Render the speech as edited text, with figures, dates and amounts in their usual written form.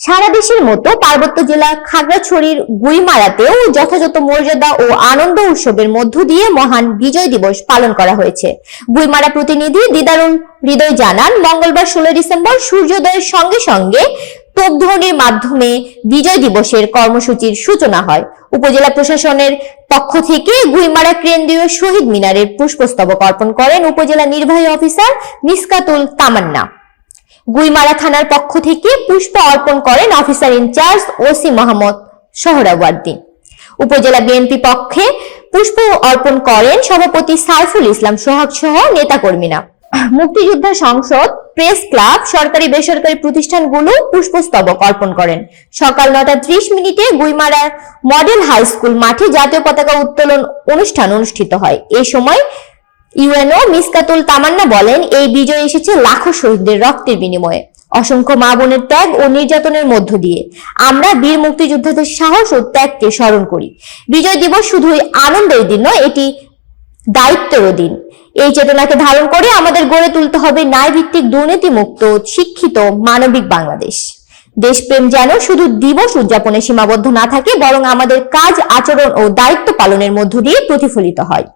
সারা দেশের মতো পার্বত্য জেলা খাগড়াছড়ির গুইমারাতেও যথাযথ মর্যাদা ও আনন্দ উৎসবের মধ্য দিয়ে মহান বিজয় দিবস পালন করা হয়েছে। গুইমারা প্রতিনিধি দিদারুল হৃদয় জানান, মঙ্গলবার 16 ডিসেম্বর সূর্যোদয়ের সঙ্গে সঙ্গে তোপধ্বনির মাধ্যমে বিজয় দিবসের কর্মসূচির সূচনা হয়। উপজেলা প্রশাসনের পক্ষ থেকে গুইমারা কেন্দ্রীয় শহীদ মিনারের পুষ্পস্তবক অর্পণ করেন উপজেলা নির্বাহী অফিসার মিসকাতুল তামান্না। গুইমারা থানার পক্ষ থেকে পুষ্প অর্পণ করেন officer in charge OC Mohammad Suhrawardy. উপজেলা বিএনপি পক্ষে পুষ্প অর্পণ করেন সভাপতি সাইফুল ইসলাম সোহাগ সহ নেতাকর্মীরা। মুক্তিযোদ্ধা সংসদ, প্রেস ক্লাব, সরকারি বেসরকারি প্রতিষ্ঠানগুলো পুষ্পস্তবক অর্পণ করেন। সকাল 9:30 গুইমারা মডেল হাই স্কুল মাঠে জাতীয় পতাকা উত্তোলন অনুষ্ঠান অনুষ্ঠিত হয়। এই সময় ইউএনও মিসকাতুল তামান্না বলেন, এই বিজয় এসেছে লাখো শহীদদের রক্তের বিনিময়ে, অসংখ্য মা বোনের ত্যাগ ও নির্যাতনের মধ্য দিয়ে। আমরা বীর মুক্তিযোদ্ধাদের সাহস ও ত্যাগকে স্মরণ করি। বিজয় দিবস শুধুই আনন্দের দিন নয়, এটি দায়িত্বেরও দিন। এই চেতনাকে ধারণ করে আমাদের গড়ে তুলতে হবে ন্যায়ভিত্তিক, দুর্নীতিমুক্ত, শিক্ষিত, মানবিক বাংলাদেশ। দেশপ্রেম যেন শুধু দিবস উদযাপনে সীমাবদ্ধ না থাকে, বরং আমাদের কাজ, আচরণ ও দায়িত্ব পালনের মধ্য দিয়ে প্রতিফলিত হয়।